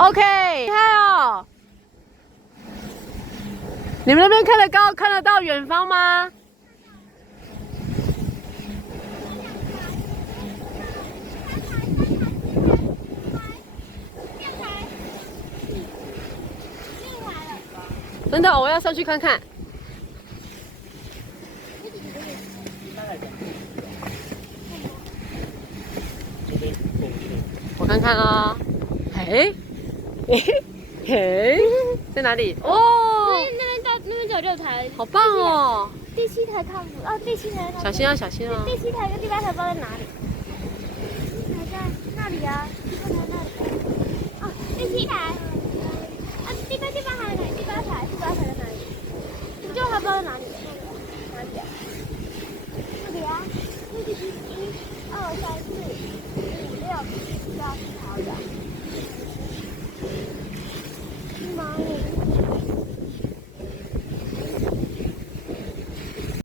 OK，厉害哦！你们那边看得到远方吗？真的，我要上去看看。我看看啊，嘿，嘿，嘿，在哪里？哦，那边只有6台，好棒哦！第7台看不到，第7台小心啊，小心啊！第7台跟第8台不知道在哪里。第7台在那里啊，第8台那里。哦，第7台。啊，第8台在哪里？第8台在哪里？我就还不知道在哪里。哪里啊？这里啊，第1、2、3、4、5、6、7、8条的。妈呀！